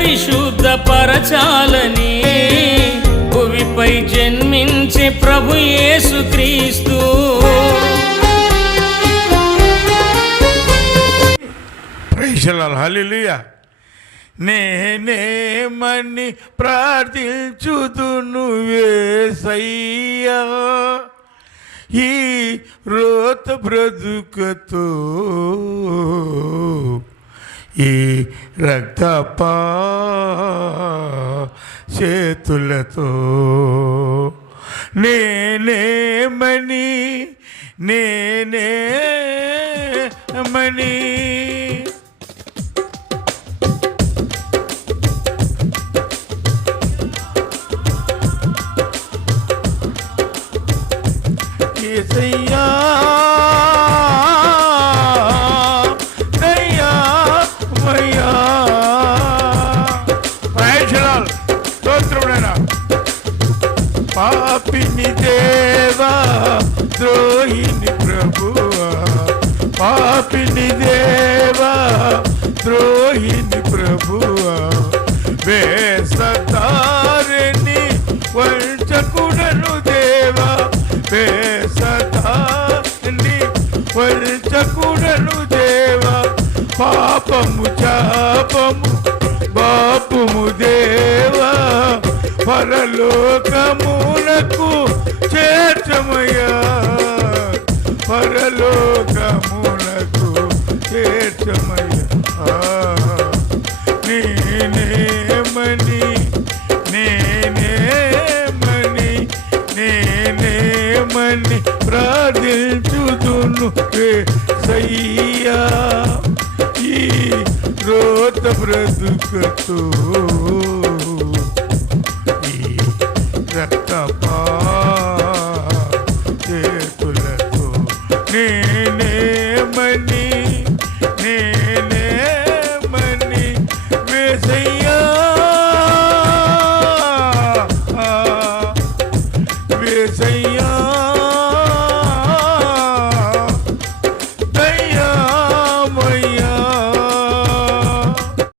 పరిశుద్ధ పరచాలని భువిపై జన్మించే ప్రభు యేసుక్రీస్తు ప్రైజలాల్ హల్లెలూయా నేనేమని ప్రార్థించుదును వేసయ్యా ఈ రోత బ్రతుకతో ఈ రక్తపా చేతులతో నేనేమని నేనేమని పాపిని దేవా ద్రోహిని ప్రభువా. పాపిని దేవా ద్రోహిని ప్రభువా. వేసతారిని వంచకుడను దేవా. వేసతారిని వంచకుడను దేవా. పాపము చాపము బాపుము దేవా. పరలోకమునకు చేర్చమయ్యా. పరలోకమునకు చేర్చమయ్యా. ఆ, నేనేమని నేనేమని నేనేమని ప్రార్థించుదును సయ్యా. ఈ రోత బ్రతుకతో నేనేమని నేనేమని వేసయ్యా వేసయ్యా